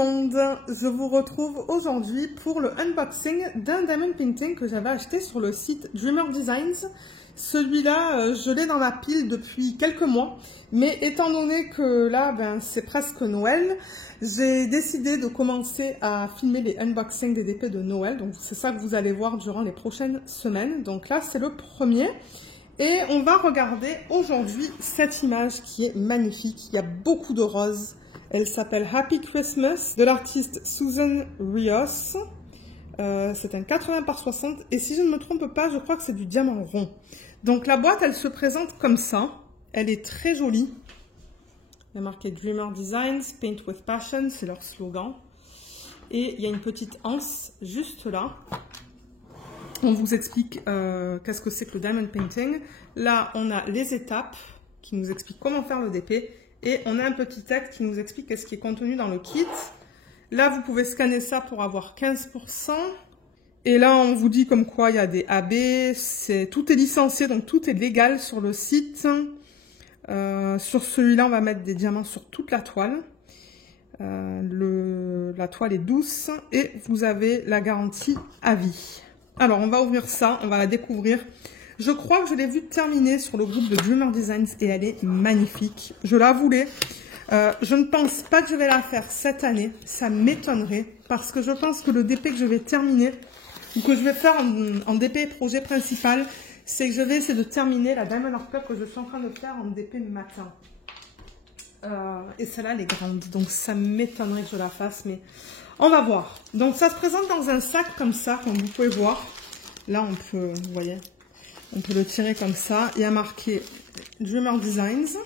monde, je vous retrouve aujourd'hui pour le unboxing d'un diamond painting que j'avais acheté sur le site Dreamer Designs. Celui-là, je l'ai dans ma pile depuis quelques mois, mais étant donné que là, c'est presque Noël, j'ai décidé de commencer à filmer les unboxings des DP de Noël. Donc c'est ça que vous allez voir durant les prochaines semaines. Donc là, c'est le premier. Et on va regarder aujourd'hui cette image qui est magnifique. Il y a beaucoup de roses. Elle s'appelle Happy Christmas de l'artiste Susan Rios. C'est un 80 par 60 et si je ne me trompe pas, je crois que c'est du diamant rond. Donc la boîte, elle se présente comme ça. Elle est très jolie. Il y a marqué Dreamer Designs, Paint with Passion, c'est leur slogan. Et il y a une petite anse juste là. On vous explique qu'est-ce que c'est que le diamond painting. Là, on a les étapes qui nous expliquent comment faire le DP. Et on a un petit texte qui nous explique qu'est-ce qui est contenu dans le kit. Là, vous pouvez scanner ça pour avoir 15%. Et là, on vous dit comme quoi il y a des AB. Tout est licencié, donc tout est légal sur le site. Sur celui-là, on va mettre des diamants sur toute la toile. La toile est douce. Et vous avez la garantie à vie. Alors, on va ouvrir ça, on va la découvrir. Je crois que je l'ai vue terminer sur le groupe de Dreamer Designs et elle est magnifique. Je la voulais. Je ne pense pas que je vais la faire cette année. Ça m'étonnerait parce que je pense que le DP que je vais terminer ou que je vais faire en DP projet principal, c'est que je vais essayer de terminer la Diamond Art Club que je suis en train de faire en DP matin. Et celle-là, elle est grande. Donc, ça m'étonnerait que je la fasse, mais on va voir. Donc, ça se présente dans un sac comme ça, comme vous pouvez voir. Là, on peut, vous voyez, on peut le tirer comme ça. Il y a marqué Dreamer Designs.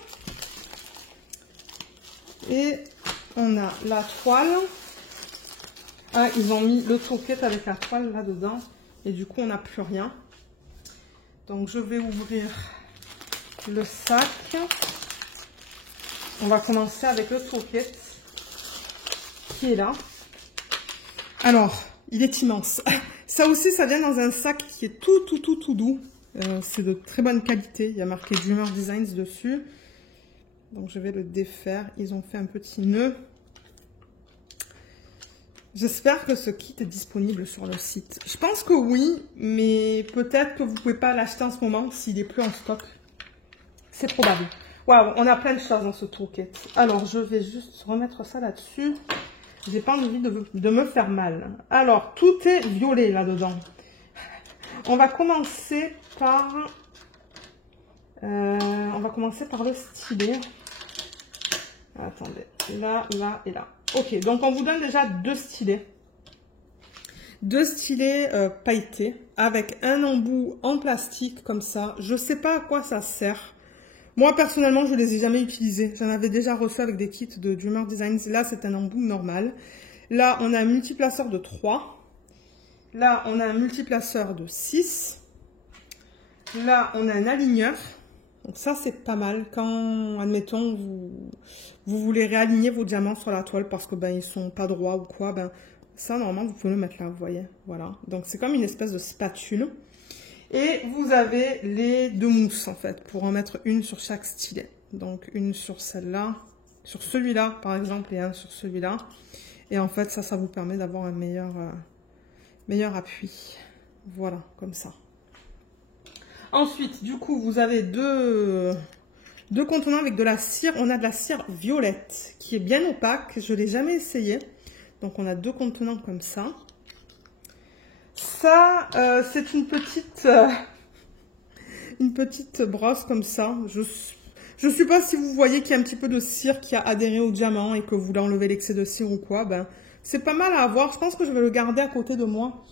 Et on a la toile. Ah, ils ont mis le toolkit avec la toile là-dedans. Et du coup, on n'a plus rien. Donc, je vais ouvrir le sac. On va commencer avec le toolkit qui est là. Alors, il est immense. Ça aussi, ça vient dans un sac qui est tout doux. C'est de très bonne qualité. Il y a marqué Dreamer Designs dessus. Donc, je vais le défaire. Ils ont fait un petit nœud. J'espère que ce kit est disponible sur le site. Je pense que oui, mais peut-être que vous ne pouvez pas l'acheter en ce moment s'il n'est plus en stock. C'est probable. Waouh, on a plein de choses dans ce toolkit. Alors, je vais juste remettre ça là-dessus. J'ai pas envie de me faire mal. Alors, tout est violet là-dedans. On va commencer par... le stylet. Attendez, là, là et là. Ok, donc on vous donne déjà deux stylets. Deux stylets pailletés avec un embout en plastique comme ça. Je sais pas à quoi ça sert. Moi, personnellement, je ne les ai jamais utilisés. J'en avais déjà reçu avec des kits de Dreamer Designs. Là, c'est un embout normal. Là, on a un multiplaceur de 3. Là, on a un multiplaceur de 6. Là, on a un aligneur. Donc ça, c'est pas mal. Quand, admettons, vous voulez réaligner vos diamants sur la toile parce que ils sont pas droits ou quoi, ça, normalement, vous pouvez le mettre là, vous voyez. Voilà. Donc, c'est comme une espèce de spatule. Et vous avez les deux mousses, en fait, pour en mettre une sur chaque stylet. Donc, une sur celle-là, sur celui-là, par exemple, et un sur celui-là. Et en fait, ça vous permet d'avoir un meilleur appui. Voilà, comme ça. Ensuite, du coup, vous avez deux contenants avec de la cire. On a de la cire violette, qui est bien opaque. Je ne l'ai jamais essayé. Donc, on a deux contenants comme ça. Ça, c'est une petite brosse comme ça. Je ne sais pas si vous voyez qu'il y a un petit peu de cire qui a adhéré au diamant et que vous voulez enlever l'excès de cire ou quoi. C'est pas mal à avoir. Je pense que je vais le garder à côté de moi.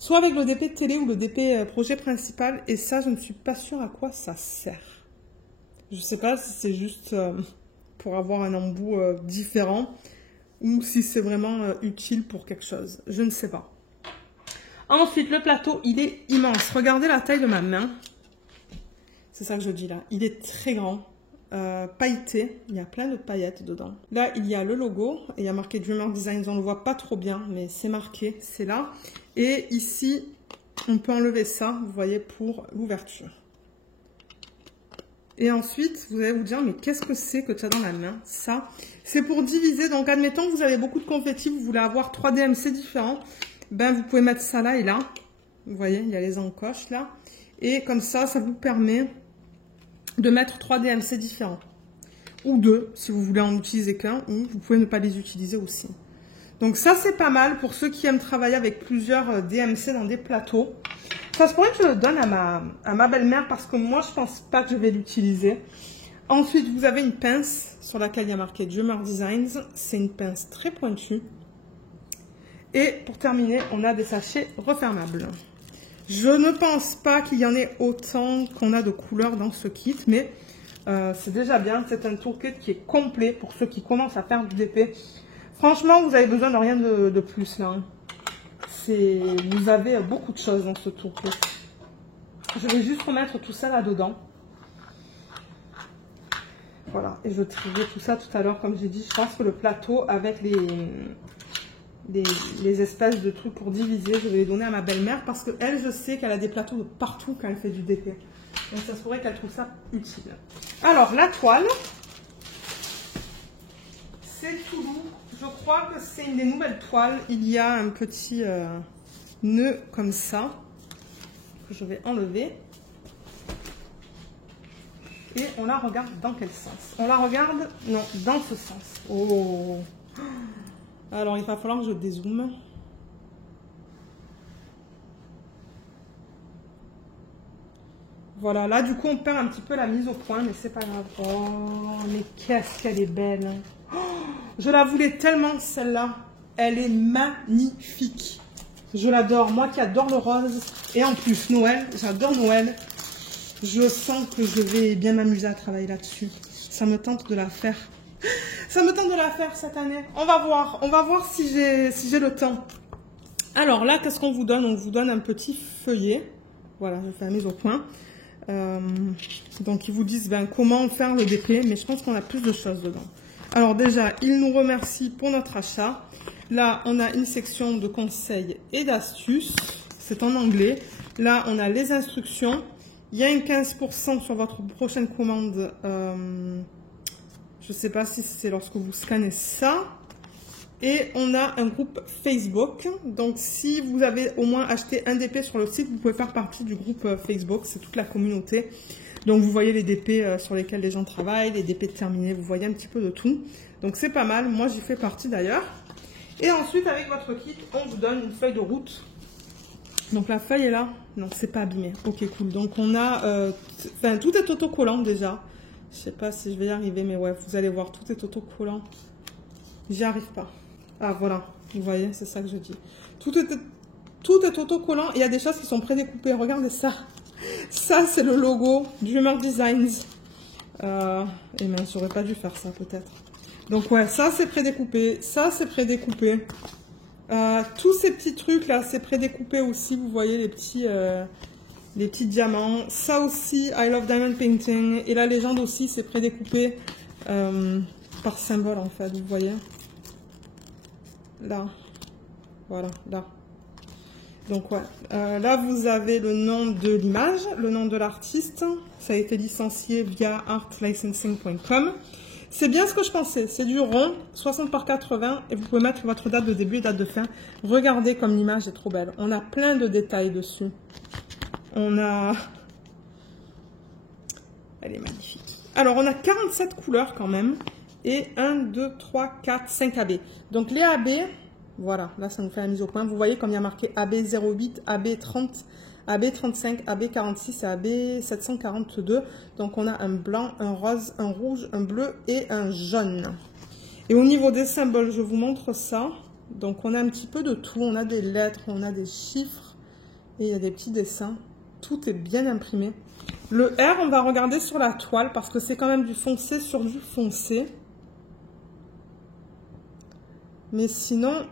Soit avec le DP télé ou le DP projet principal. Et ça, je ne suis pas sûre à quoi ça sert. Je ne sais pas si c'est juste pour avoir un embout différent ou si c'est vraiment utile pour quelque chose. Je ne sais pas. Ensuite, le plateau, il est immense. Regardez la taille de ma main. C'est ça que je dis là. Il est très grand. Pailleté. Il y a plein de paillettes dedans. Là, il y a le logo. Et il y a marqué Dreamer Designs. On ne le voit pas trop bien, mais c'est marqué. C'est là. Et ici, on peut enlever ça, vous voyez, pour l'ouverture. Et ensuite, vous allez vous dire, mais qu'est-ce que c'est que tu as dans la main? Ça, c'est pour diviser. Donc, admettons que vous avez beaucoup de confettis, vous voulez avoir 3 DMC différents. Ben, vous pouvez mettre ça là et là. Vous voyez, il y a les encoches là. Et comme ça vous permet de mettre 3 DMC différents. Ou 2, si vous voulez en utiliser qu'un. Ou vous pouvez ne pas les utiliser aussi. Donc ça, c'est pas mal pour ceux qui aiment travailler avec plusieurs DMC dans des plateaux. Ça se pourrait que je le donne à ma belle-mère parce que moi, je pense pas que je vais l'utiliser. Ensuite, vous avez une pince sur laquelle il y a marqué Drummer Designs. C'est une pince très pointue. Et pour terminer, on a des sachets refermables. Je ne pense pas qu'il y en ait autant qu'on a de couleurs dans ce kit, mais c'est déjà bien. C'est un toolkit qui est complet pour ceux qui commencent à faire du DP. Franchement, vous avez besoin de rien de plus là. Vous avez beaucoup de choses dans ce toolkit. Je vais juste remettre tout ça là-dedans. Voilà, et je trierai tout ça tout à l'heure, comme j'ai dit. Je pense que le plateau avec les espèces de trucs pour diviser, je vais les donner à ma belle-mère parce qu'elle, je sais qu'elle a des plateaux de partout quand elle fait du DP. Donc ça se pourrait qu'elle trouve ça utile. Alors, la toile, c'est tout doux. Je crois que c'est une des nouvelles toiles. Il y a un petit nœud comme ça que je vais enlever. Et on la regarde dans quel sens? On la regarde, non, dans ce sens. Oh! Alors, il va falloir que je dézoome. Voilà, là, du coup, on perd un petit peu la mise au point, mais c'est pas grave. Oh, mais qu'est-ce qu'elle est belle! Oh, je la voulais tellement, celle-là. Elle est magnifique. Je l'adore. Moi qui adore le rose. Et en plus, Noël, j'adore Noël. Je sens que je vais bien m'amuser à travailler là-dessus. Ça me tente de la faire. Ça me tente de la faire cette année. On va voir si j'ai le temps. Alors là, qu'est-ce qu'on vous donne? On vous donne un petit feuillet. Voilà, je fais la mise au point. Donc ils vous disent comment faire le DP, mais je pense qu'on a plus de choses dedans. Alors déjà, ils nous remercient pour notre achat. Là, on a une section de conseils et d'astuces. C'est en anglais. Là, on a les instructions. Il y a une 15% sur votre prochaine commande. Je ne sais pas si c'est lorsque vous scannez ça. Et on a un groupe Facebook. Donc, si vous avez au moins acheté un DP sur le site, vous pouvez faire partie du groupe Facebook. C'est toute la communauté. Donc, vous voyez les DP sur lesquels les gens travaillent, les DP terminés. Vous voyez un petit peu de tout. Donc, c'est pas mal. Moi, j'y fais partie d'ailleurs. Et ensuite, avec votre kit, on vous donne une feuille de route. Donc, la feuille est là. Non, c'est pas abîmé. Ok, cool. Donc, on a... tout est autocollant déjà. Je sais pas si je vais y arriver, mais ouais, vous allez voir, tout est autocollant. J'y arrive pas. Ah, voilà. Vous voyez, c'est ça que je dis. Tout est autocollant. Il y a des choses qui sont prédécoupées. Regardez ça. Ça, c'est le logo Drummer Designs. Et mince, j'aurais pas dû faire ça, peut-être. Donc, ouais, ça, c'est prédécoupé. Ça, c'est prédécoupé. Tous ces petits trucs, là, c'est prédécoupé aussi. Vous voyez les petits diamants. Ça aussi, I Love Diamond Painting. Et la légende aussi, c'est prédécoupé par symbole, en fait. Vous voyez? Là. Voilà, là. Donc, ouais. Là, vous avez le nom de l'image, le nom de l'artiste. Ça a été licencié via artlicensing.com. C'est bien ce que je pensais. C'est du rond, 60 par 80. Et vous pouvez mettre votre date de début et date de fin. Regardez comme l'image est trop belle. On a plein de détails dessus. On a... Elle est magnifique. Alors, on a 47 couleurs quand même. Et 1, 2, 3, 4, 5 AB. Donc, les AB, voilà. Là, ça nous fait la mise au point. Vous voyez comme il y a marqué AB08, AB30, AB35, AB46 et AB742. Donc, on a un blanc, un rose, un rouge, un bleu et un jaune. Et au niveau des symboles, je vous montre ça. Donc, on a un petit peu de tout. On a des lettres, on a des chiffres et il y a des petits dessins. Tout est bien imprimé. Le R, on va regarder sur la toile parce que c'est quand même du foncé sur du foncé. Mais sinon,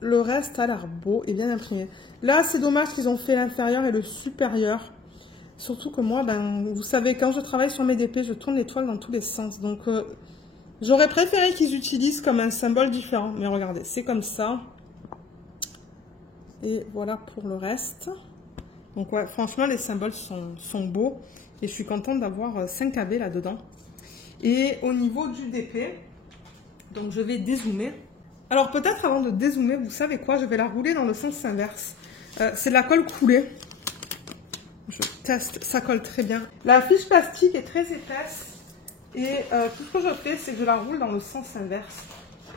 le reste a l'air beau et bien imprimé. Là, c'est dommage qu'ils ont fait l'inférieur et le supérieur. Surtout que moi, vous savez, quand je travaille sur mes DP, je tourne les toiles dans tous les sens. Donc, j'aurais préféré qu'ils utilisent comme un symbole différent. Mais regardez, c'est comme ça. Et voilà pour le reste. Donc, ouais, franchement, les symboles sont beaux. Et je suis contente d'avoir 5 AB là-dedans. Et au niveau du DP, donc je vais dézoomer. Alors peut-être avant de dézoomer, vous savez quoi, je vais la rouler dans le sens inverse. C'est de la colle coulée. Je teste, ça colle très bien. La fiche plastique est très épaisse. Et tout ce que je fais, c'est que je la roule dans le sens inverse.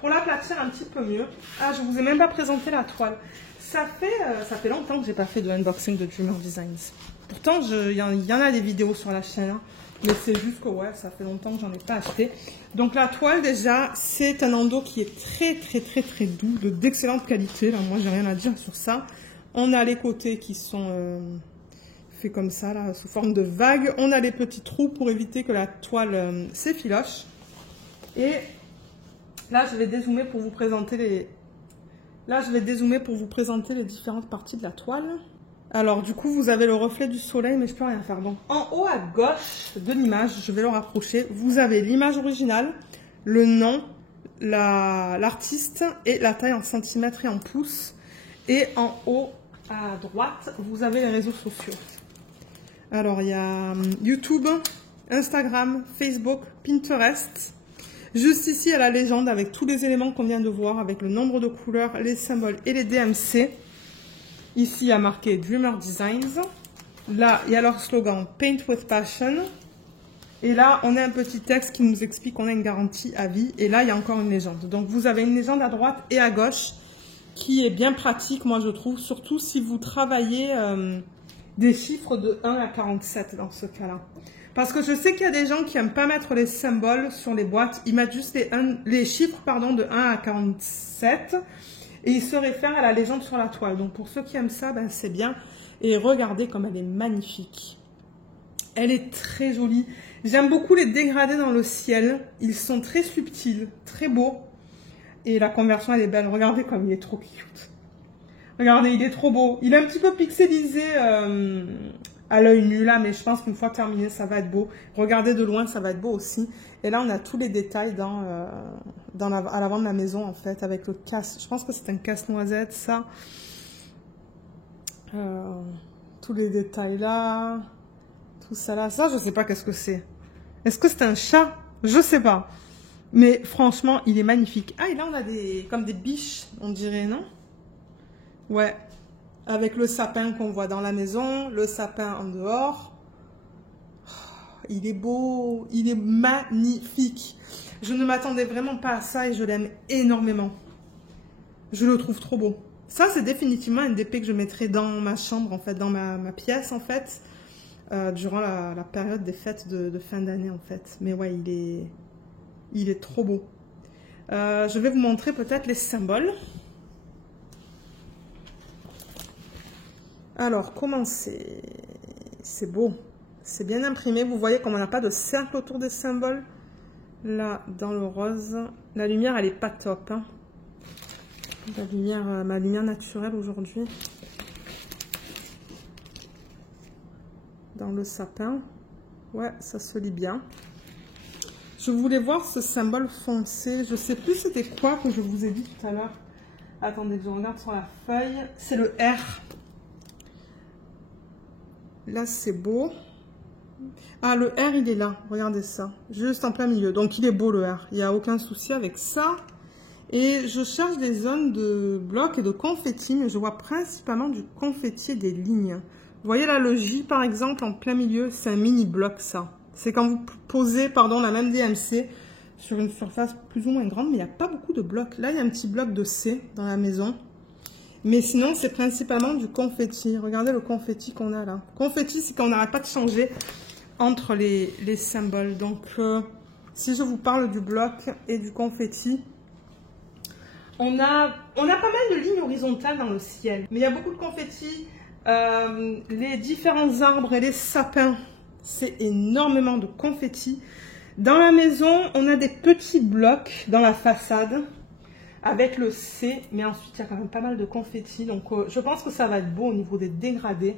Pour l'aplatir un petit peu mieux. Ah, je vous ai même pas présenté la toile. Ça fait longtemps que j'ai pas fait de unboxing de Dreamer Designs. Pourtant, il y en a des vidéos sur la chaîne. Hein. Mais c'est juste que ouais, ça fait longtemps que j'en ai pas acheté. Donc la toile déjà, c'est un endos qui est très doux, d'excellente qualité. Là, moi j'ai rien à dire sur ça. On a les côtés qui sont faits comme ça, là, sous forme de vagues. On a les petits trous pour éviter que la toile s'effiloche. Et là, je vais dézoomer pour vous présenter les différentes parties de la toile. Alors du coup, vous avez le reflet du soleil, mais je peux rien faire. Donc en haut à gauche de l'image, je vais le rapprocher, vous avez l'image originale, le nom, l'artiste et la taille en centimètres et en pouces. Et en haut à droite, vous avez les réseaux sociaux. Alors il y a YouTube, Instagram, Facebook, Pinterest. Juste ici, il y a la légende avec tous les éléments qu'on vient de voir, avec le nombre de couleurs, les symboles et les DMC. Ici, il y a marqué Dreamer Designs. Là, il y a leur slogan Paint with Passion. Et là, on a un petit texte qui nous explique qu'on a une garantie à vie. Et là, il y a encore une légende. Donc, vous avez une légende à droite et à gauche qui est bien pratique, moi, je trouve. Surtout si vous travaillez des chiffres de 1 à 47 dans ce cas-là. Parce que je sais qu'il y a des gens qui n'aiment pas mettre les symboles sur les boîtes. Ils mettent juste les chiffres de 1 à 47. Et il se réfère à la légende sur la toile. Donc pour ceux qui aiment ça, ben c'est bien. Et regardez comme elle est magnifique. Elle est très jolie. J'aime beaucoup les dégradés dans le ciel. Ils sont très subtils, très beaux. Et la conversion, elle est belle. Regardez comme il est trop cute. Regardez, il est trop beau. Il est un petit peu pixelisé à l'œil nu là, mais je pense qu'une fois terminé, ça va être beau. Regardez de loin, ça va être beau aussi. Et là, on a tous les détails à l'avant de la maison, en fait, avec le casse. Je pense que c'est un casse-noisette, ça. Tous les détails là. Tout ça là. Ça, je sais pas qu'est-ce que c'est. Est-ce que c'est un chat? Je sais pas. Mais franchement, il est magnifique. Ah, et là, on a comme des biches, on dirait, non? Ouais. Avec le sapin qu'on voit dans la maison, le sapin en dehors. Il est beau, il est magnifique. Je ne m'attendais vraiment pas à ça et je l'aime énormément. Je le trouve trop beau. Ça, c'est définitivement un DP que je mettrai dans ma chambre, en fait, dans ma pièce, en fait, durant la période des fêtes de fin d'année, en fait. Mais ouais, il est trop beau. Je vais vous montrer peut-être les symboles. Alors, comment c'est beau. C'est bien imprimé. Vous voyez comme on n'a pas de cercle autour des symboles. Là, dans le rose, la lumière, elle est pas top. Hein. Ma lumière naturelle aujourd'hui. Dans le sapin. Ouais, ça se lit bien. Je voulais voir ce symbole foncé. Je sais plus c'était quoi que je vous ai dit tout à l'heure. Attendez que je regarde sur la feuille. C'est le R. Là, c'est beau. Ah, le R, il est là. Regardez ça. Juste en plein milieu. Donc, il est beau, le R. Il n'y a aucun souci avec ça. Et je cherche des zones de blocs et de confetti, mais je vois principalement du confetti et des lignes. Vous voyez là, le J, par exemple, en plein milieu, c'est un mini bloc, ça. C'est quand vous posez, la même DMC sur une surface plus ou moins grande, mais il n'y a pas beaucoup de blocs. Là, il y a un petit bloc de C dans la maison. Mais sinon, c'est principalement du confetti. Regardez le confetti qu'on a là. Confetti, c'est qu'on n'arrête pas de changer entre les symboles. Donc, si je vous parle du bloc et du confetti, on a pas mal de lignes horizontales dans le ciel. Mais il y a beaucoup de confetti. Les différents arbres et les sapins, c'est énormément de confetti. Dans la maison, on a des petits blocs dans la façade avec le C, mais ensuite il y a quand même pas mal de confetti, donc je pense que ça va être beau au niveau des dégradés.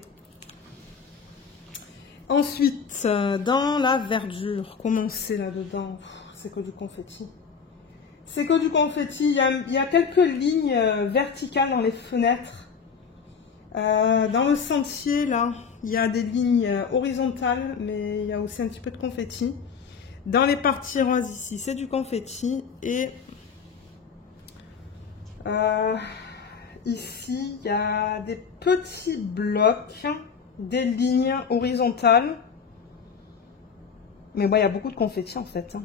Ensuite, dans la verdure, comment c'est là-dedans? C'est que du confetti. C'est que du confetti, il y a quelques lignes verticales dans les fenêtres. Dans le sentier, là, Il y a des lignes horizontales, mais il y a aussi un petit peu de confetti. Dans les parties roses ici, c'est du confetti. Et ici, il y a des petits blocs, des lignes horizontales. Mais bon, il y a beaucoup de confetti en fait.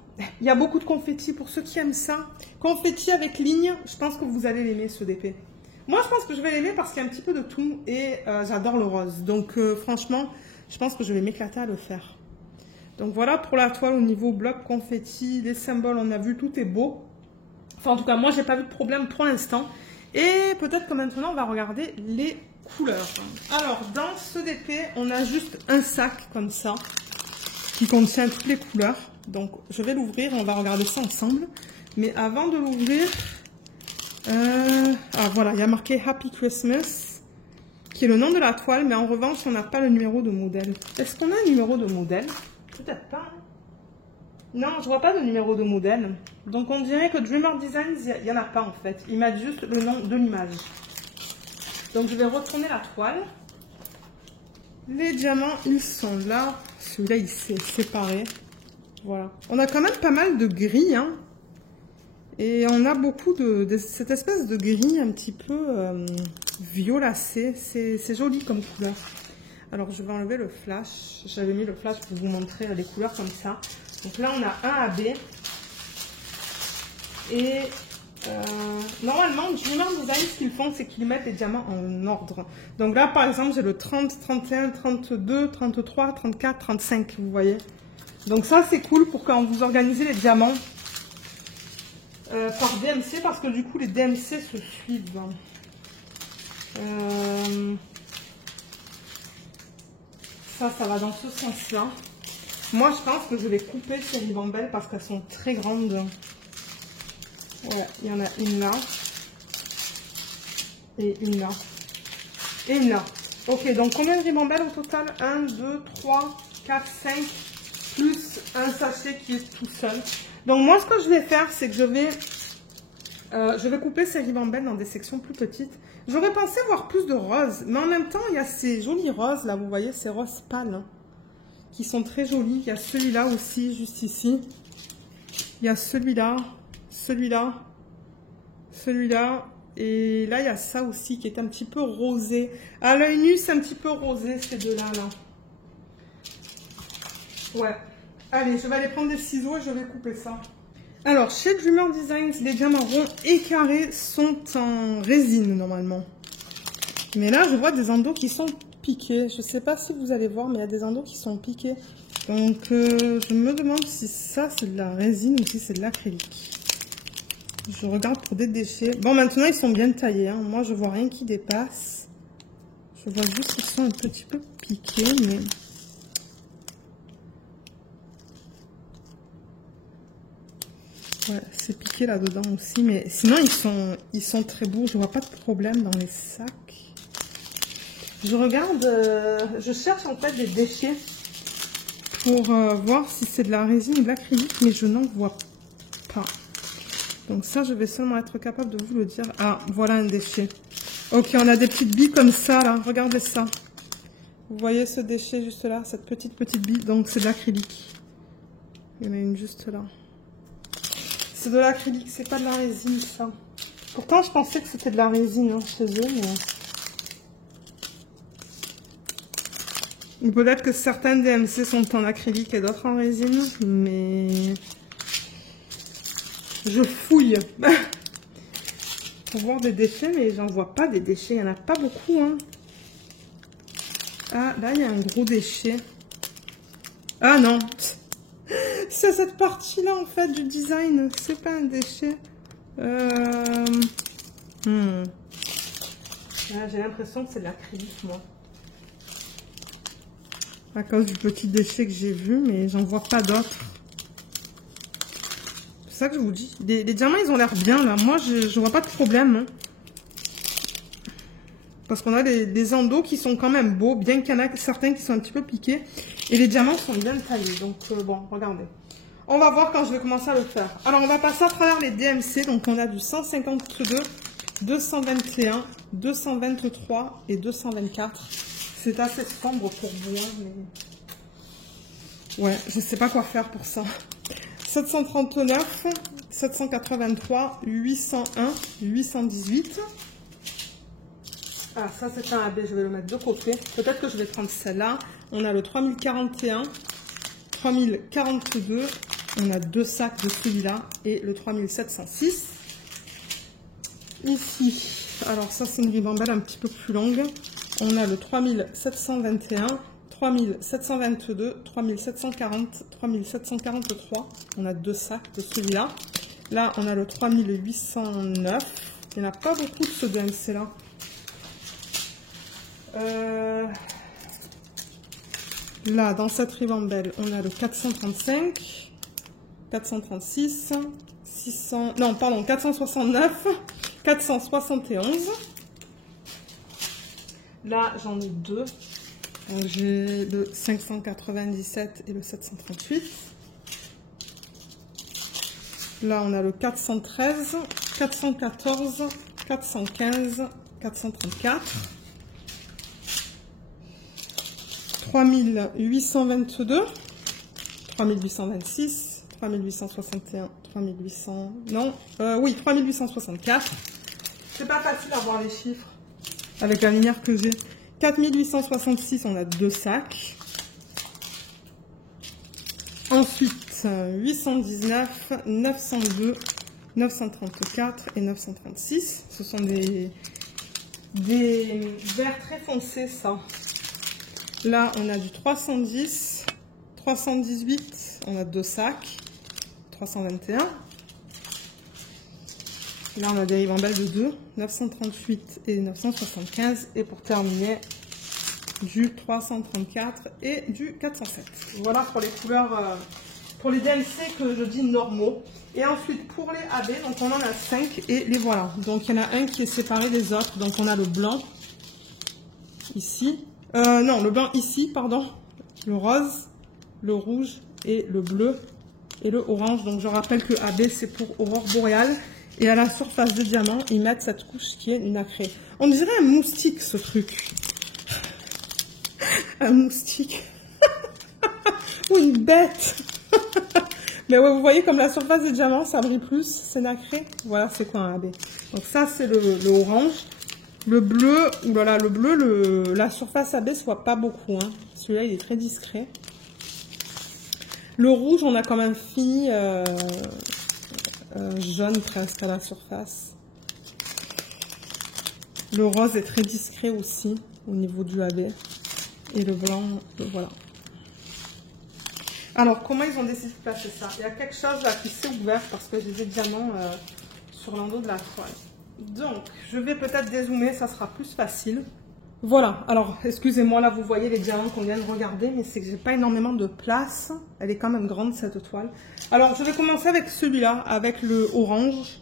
Il y a beaucoup de confetti pour ceux qui aiment ça. Confetti avec ligne, je pense que vous allez l'aimer ce DP. Moi, je pense que je vais l'aimer parce qu'il y a un petit peu de tout et j'adore le rose. Donc franchement, je pense que je vais m'éclater à le faire. Donc voilà pour la toile au niveau bloc confetti, les symboles, on a vu, tout est beau. Enfin, en tout cas, moi, j'ai pas vu de problème pour l'instant. Et peut-être que maintenant, on va regarder les couleurs. Alors, dans ce DP, on a juste un sac comme ça, qui contient toutes les couleurs. Donc, je vais l'ouvrir, on va regarder ça ensemble. Mais avant de l'ouvrir, voilà, il y a marqué Happy Christmas, qui est le nom de la toile, mais en revanche, on n'a pas le numéro de modèle. Est-ce qu'on a un numéro de modèle? Peut-être pas. Non, je vois pas de numéro de modèle. Donc, on dirait que Dreamer Designs, il n'y en a pas en fait. Ils mettent juste le nom de l'image. Donc, je vais retourner la toile. Les diamants, ils sont là. Celui-là, il s'est séparé. Voilà. On a quand même pas mal de gris, hein. Et on a beaucoup de cette espèce de gris un petit peu violacé. C'est joli comme couleur. Alors, je vais enlever le flash. J'avais mis le flash pour vous montrer les couleurs comme ça. Donc là, on a un AB. Et normalement, Dreamer Design, ce qu'ils font, c'est qu'ils mettent les diamants en ordre. Donc là, par exemple, j'ai le 30, 31, 32, 33, 34, 35, vous voyez. Donc ça, c'est cool pour quand vous organisez les diamants par DMC, parce que du coup, les DMC se suivent. Ça va dans ce sens-là. Moi, je pense que je vais couper ces ribambelles parce qu'elles sont très grandes. Ouais, il y en a une là. Et une là. Et une là. Ok, donc combien de ribambelles au total? 1, 2, 3, 4, 5. Plus un sachet qui est tout seul. Donc moi, ce que je vais faire, c'est que je vais couper ces ribambelles dans des sections plus petites. J'aurais pensé voir plus de roses. Mais en même temps, il y a ces jolis roses là. Vous voyez, ces roses pâles. Hein, qui sont très jolis. Il y a celui-là aussi, juste ici. Il y a celui-là. Celui-là, celui-là, et là il y a ça aussi qui est un petit peu rosé. À l'œil nu, c'est un petit peu rosé ces deux-là. Là. Ouais. Allez, je vais aller prendre des ciseaux et je vais couper ça. Alors, chez Dreamer Designs, les diamants ronds et carrés sont en résine normalement. Mais là, je vois des endos qui sont piqués. Je ne sais pas si vous allez voir, mais il y a des endos qui sont piqués. Donc, je me demande si ça c'est de la résine ou si c'est de l'acrylique. Je regarde pour des déchets. Bon, maintenant, ils sont bien taillés. Hein. Moi, je vois rien qui dépasse. Je vois juste qu'ils sont un petit peu piqués, mais... Ouais, c'est piqué là-dedans aussi. Mais sinon, ils sont très beaux. Je vois pas de problème dans les sacs. Je regarde... je cherche en fait des déchets pour voir si c'est de la résine ou de l'acrylique, mais je n'en vois pas. Donc ça, je vais seulement être capable de vous le dire. Ah, voilà un déchet. Ok, on a des petites billes comme ça, là. Regardez ça. Vous voyez ce déchet juste là, cette petite bille. Donc c'est de l'acrylique. Il y en a une juste là. C'est de l'acrylique, c'est pas de la résine, ça. Pourtant, je pensais que c'était de la résine hein, chez eux, mais... Peut-être que certaines DMC sont en acrylique et d'autres en résine, mais... Je fouille pour voir des déchets, mais j'en vois pas des déchets. Il n'y en a pas beaucoup. Hein. Ah, là, il y a un gros déchet. Ah non. C'est cette partie-là, en fait, du design. C'est pas un déchet. Là, j'ai l'impression que c'est de l'acrylique, moi. À cause du petit déchet que j'ai vu, mais j'en vois pas d'autres. C'est ça que je vous dis. Les diamants, ils ont l'air bien, là. Moi, je vois pas de problème. Hein. Parce qu'on a des endos qui sont quand même beaux, bien qu'il y en a certains qui sont un petit peu piqués. Et les diamants sont bien taillés. Donc, bon, regardez. On va voir quand je vais commencer à le faire. Alors, on va passer à travers les DMC. Donc, on a du 152, 221, 223 et 224. C'est assez sombre pour moi, mais... Ouais, je sais pas quoi faire pour ça. 739, 783, 801, 818. Ah, ça c'est un AB, je vais le mettre de côté. Peut-être que je vais prendre celle-là. On a le 3041, 3042. On a 2 sacs de celui-là et le 3706. Ici, alors ça c'est une ribambelle un petit peu plus longue. On a le 3721, 3722, 3740, 3743. On a 2 sacs de celui-là. Là, on a le 3809. Il n'y en a pas beaucoup de ce DMC-là. Là, dans cette ribambelle, on a le 435, 436, 600... Non, pardon, 469, 471. Là, j'en ai 2. J'ai le 597 et le 738. Là, on a le 413, 414, 415, 434. 3822, 3826, 3861, 3800... Non, oui, 3864. C'est pas facile à voir les chiffres avec la lumière que j'ai. 4866, on a 2 sacs. Ensuite, 819, 902, 934 et 936. Ce sont des verts très foncés, ça. Là, on a du 310, 318, on a 2 sacs, 321. Là, on a des ribambelles de 2, 938 et 975. Et pour terminer, du 334 et du 407. Voilà pour les couleurs, pour les DMC que je dis normaux. Et ensuite, pour les AB, donc on en a 5 et les voilà. Donc, il y en a un qui est séparé des autres. Donc, on a le blanc ici. Non, le blanc ici, pardon. Le rose, le rouge et le bleu et le orange. Donc, je rappelle que AB, c'est pour aurore boréale. Et à la surface de diamant, ils mettent cette couche qui est nacrée. On dirait un moustique, ce truc. Un moustique. Ou une bête. Mais ouais, vous voyez, comme la surface de diamant, ça brille plus, c'est nacré. Voilà, c'est quoi un AB. Donc ça, c'est le orange. Le bleu, voilà, le bleu, la surface AB se voit pas beaucoup. Hein. Celui-là, il est très discret. Le rouge, on a quand même fini jaune presque à la surface. Le rose est très discret aussi au niveau du AB. Et le blanc, voilà. Alors, comment ils ont décidé de placer ça? Il y a quelque chose là qui s'est ouvert parce que j'ai des diamants sur l'endos de la toile. Donc, je vais peut-être dézoomer, ça sera plus facile. Voilà, alors, excusez-moi, là, vous voyez les diamants qu'on vient de regarder, mais c'est que j'ai pas énormément de place. Elle est quand même grande, cette toile. Alors, je vais commencer avec celui-là, avec le orange.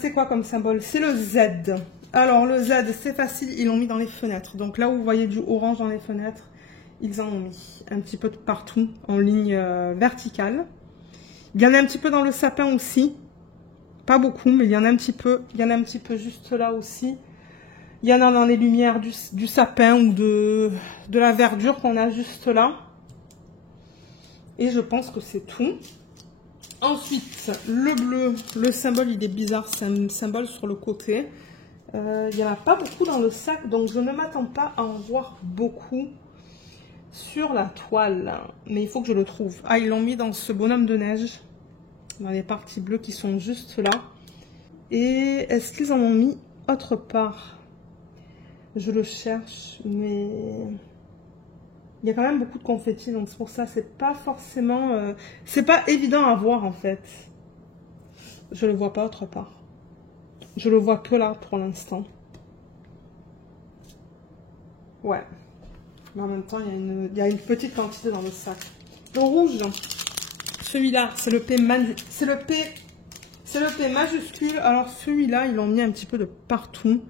C'est quoi comme symbole? C'est le Z. Alors, le Z, c'est facile, ils l'ont mis dans les fenêtres. Donc là où vous voyez du orange dans les fenêtres, ils en ont mis un petit peu de partout, en ligne verticale. Il y en a un petit peu dans le sapin aussi. Pas beaucoup, mais il y en a un petit peu. Il y en a un petit peu juste là aussi. Il y en a dans les lumières du sapin ou de la verdure qu'on a juste là. Et je pense que c'est tout. Ensuite, le bleu, le symbole, il est bizarre. C'est un symbole sur le côté. Il n'y en a pas beaucoup dans le sac, donc je ne m'attends pas à en voir beaucoup sur la toile. Mais il faut que je le trouve. Ah, ils l'ont mis dans ce bonhomme de neige. Dans les parties bleues qui sont juste là. Et est-ce qu'ils en ont mis autre part? Je le cherche, mais il y a quand même beaucoup de confettis, donc c'est pour ça, c'est pas forcément... c'est pas évident à voir, en fait. Je le vois pas autre part. Je le vois que là, pour l'instant. Ouais. Mais en même temps, il y a une petite quantité dans le sac. Le rouge, celui-là, c'est le P majuscule. Alors, celui-là, ils l'ont mis un petit peu de partout.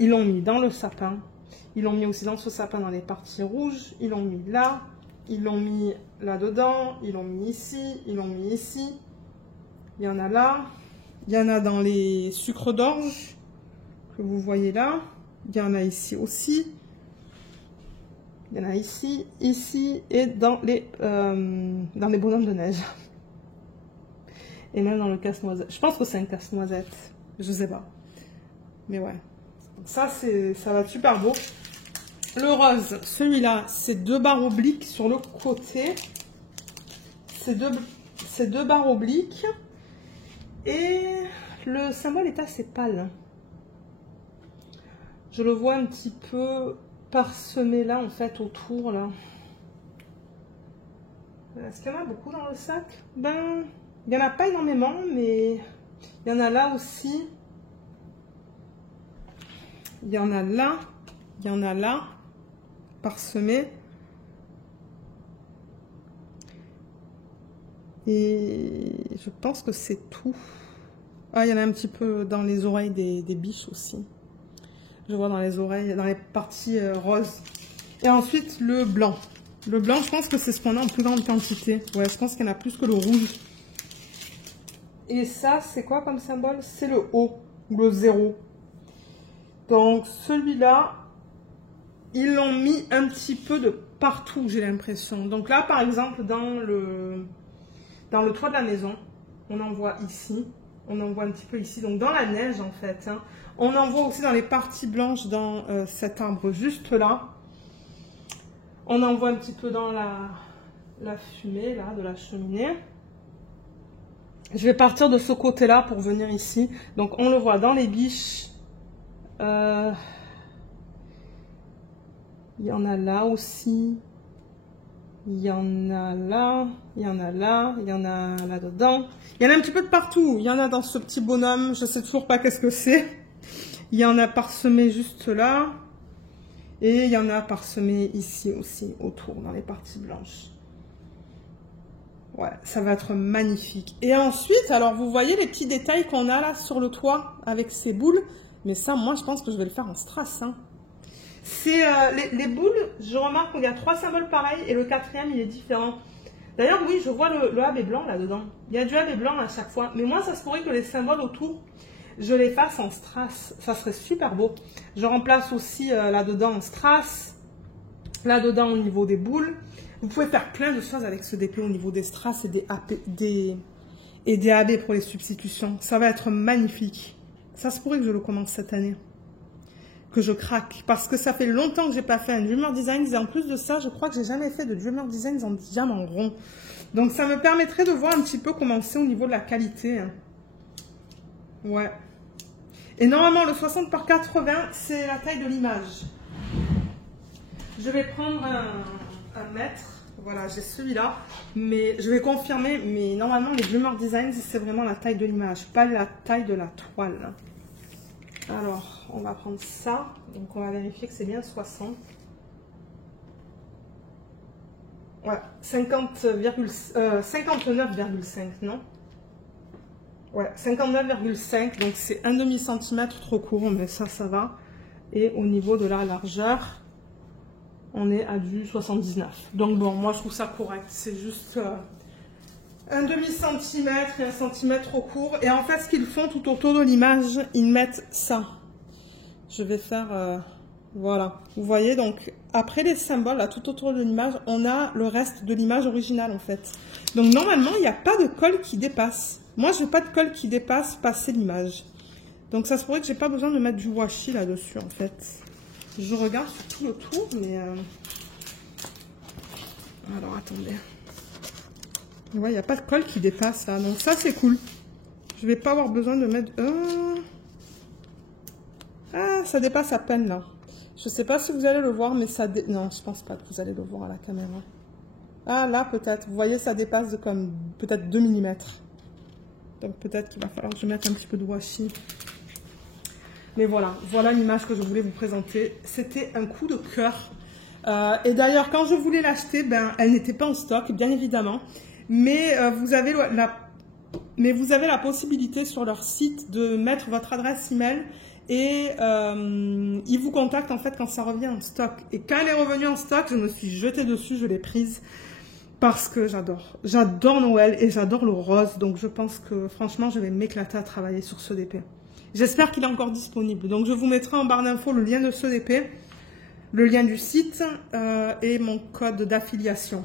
Ils l'ont mis dans le sapin. Ils l'ont mis aussi dans ce sapin dans les parties rouges. Ils l'ont mis là. Ils l'ont mis là-dedans. Ils l'ont mis ici. Ils l'ont mis ici. Il y en a là. Il y en a dans les sucres d'orge que vous voyez là. Il y en a ici aussi. Il y en a ici, ici et dans les bonhommes de neige. Et même dans le casse-noisette. Je pense que c'est un casse-noisette. Je sais pas. Mais ouais. Donc ça va être super beau. Le rose, celui-là, c'est 2 barres obliques sur le côté. C'est deux barres obliques. Et le symbole est assez pâle. Je le vois un petit peu parsemé là, en fait, autour, là. Est-ce qu'il y en a beaucoup dans le sac? Ben, il n'y en a pas énormément, mais il y en a là aussi. Il y en a là. Il y en a là, parsemé. Et je pense que c'est tout. Ah, il y en a un petit peu dans les oreilles des biches aussi. Je vois dans les oreilles, dans les parties roses. Et ensuite, le blanc. Le blanc, je pense que c'est ce qu'on a en plus grande quantité. Ouais, je pense qu'il y en a plus que le rouge. Et ça, c'est quoi comme symbole? C'est le O, ou le 0. Donc, celui-là, ils l'ont mis un petit peu de partout, j'ai l'impression. Donc là, par exemple, dans le toit de la maison, on en voit ici. On en voit un petit peu ici, donc dans la neige en fait. Hein. On en voit aussi dans les parties blanches dans cet arbre juste là. On en voit un petit peu dans la fumée là de la cheminée. Je vais partir de ce côté-là pour venir ici. Donc on le voit dans les biches. Il y en a là aussi. Il y en a là, il y en a là, il y en a là-dedans. Il y en a un petit peu de partout. Il y en a dans ce petit bonhomme, je sais toujours pas qu'est-ce que c'est. Il y en a parsemé juste là. Et il y en a parsemé ici aussi, autour, dans les parties blanches. Ouais, ça va être magnifique. Et ensuite, alors vous voyez les petits détails qu'on a là sur le toit avec ces boules. Mais ça, moi, je pense que je vais le faire en strass, hein. C'est les boules, je remarque qu'il y a 3 symboles pareils et le 4e il est différent. D'ailleurs oui, je vois le AB blanc là-dedans. Il y a du AB blanc à chaque fois. Mais moi ça se pourrait que les symboles autour, je les fasse en strass. Ça serait super beau. Je remplace aussi là-dedans en strass. Là-dedans au niveau des boules. Vous pouvez faire plein de choses avec ce DP au niveau des strass et des AB pour les substitutions. Ça va être magnifique. Ça se pourrait que je le commence cette année. Que je craque, parce que ça fait longtemps que j'ai pas fait un Dreamer Designs, et en plus de ça, je crois que j'ai jamais fait de Dreamer Designs en diamant rond. Donc ça me permettrait de voir un petit peu comment c'est au niveau de la qualité. Ouais. Et normalement, le 60 par 80, c'est la taille de l'image. Je vais prendre un mètre. Voilà, j'ai celui-là. Mais je vais confirmer, mais normalement, les Dreamer Designs, c'est vraiment la taille de l'image, pas la taille de la toile. Alors, on va prendre ça. Donc, on va vérifier que c'est bien 60. Ouais, 59,5, non? Ouais, 59,5. Donc, c'est un demi-centimètre trop court, mais ça va. Et au niveau de la largeur, on est à du 79. Donc, bon, moi, je trouve ça correct. C'est juste un demi-centimètre et un centimètre trop court. Et en fait, ce qu'ils font tout autour de l'image, ils mettent ça. Je vais faire... voilà. Vous voyez, donc, après les symboles, là, tout autour de l'image, on a le reste de l'image originale, en fait. Donc, normalement, il n'y a pas de colle qui dépasse. Moi, je n'ai pas de colle qui dépasse passer l'image. Donc, ça se pourrait que j'ai pas besoin de mettre du washi là-dessus, en fait. Je regarde sur tout le tour, mais... Alors, attendez. Ouais, il n'y a pas de colle qui dépasse là. Donc ça, c'est cool. Je vais pas avoir besoin de mettre... Ah, ça dépasse à peine là. Je sais pas si vous allez le voir, mais ça... Non, je pense pas que vous allez le voir à la caméra. Ah, là, peut-être. Vous voyez, ça dépasse de comme peut-être 2 mm. Donc peut-être qu'il va falloir que je mette un petit peu de washi. Mais voilà. Voilà l'image que je voulais vous présenter. C'était un coup de cœur. Et d'ailleurs, quand je voulais l'acheter, ben, elle n'était pas en stock, bien évidemment. Mais vous avez la possibilité sur leur site de mettre votre adresse email et ils vous contactent en fait quand ça revient en stock. Et quand elle est revenue en stock, je me suis jetée dessus, je l'ai prise parce que j'adore. J'adore Noël et j'adore le rose. Donc je pense que franchement, je vais m'éclater à travailler sur ce DP. J'espère qu'il est encore disponible. Donc je vous mettrai en barre d'infos le lien de ce DP. le lien du site et mon code d'affiliation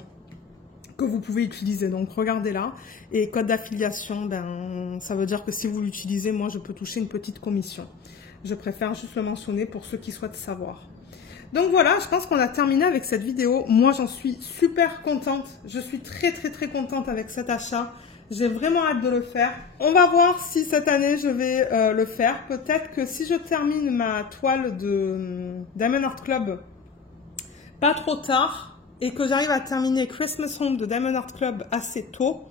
que vous pouvez utiliser. Donc regardez là. Et code d'affiliation, ben, ça veut dire que si vous l'utilisez, moi je peux toucher une petite commission. Je préfère juste le mentionner pour ceux qui souhaitent savoir. Donc voilà, je pense qu'on a terminé avec cette vidéo. Moi j'en suis super contente. Je suis très contente avec cet achat. J'ai vraiment hâte de le faire. On va voir si cette année je vais le faire. Peut-être que si je termine ma toile de Diamond Art Club pas trop tard et que j'arrive à terminer Christmas Home de Diamond Art Club assez tôt,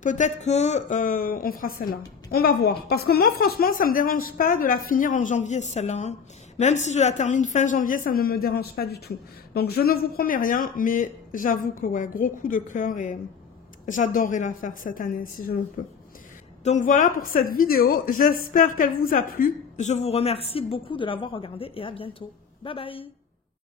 peut-être que on fera celle-là. On va voir. Parce que moi, franchement, ça me dérange pas de la finir en janvier, celle-là. Hein. Même si je la termine fin janvier, ça ne me dérange pas du tout. Donc, je ne vous promets rien, mais j'avoue que, ouais, gros coup de cœur et j'adorerais la faire cette année, si je le peux. Donc, voilà pour cette vidéo. J'espère qu'elle vous a plu. Je vous remercie beaucoup de l'avoir regardée et à bientôt. Bye bye!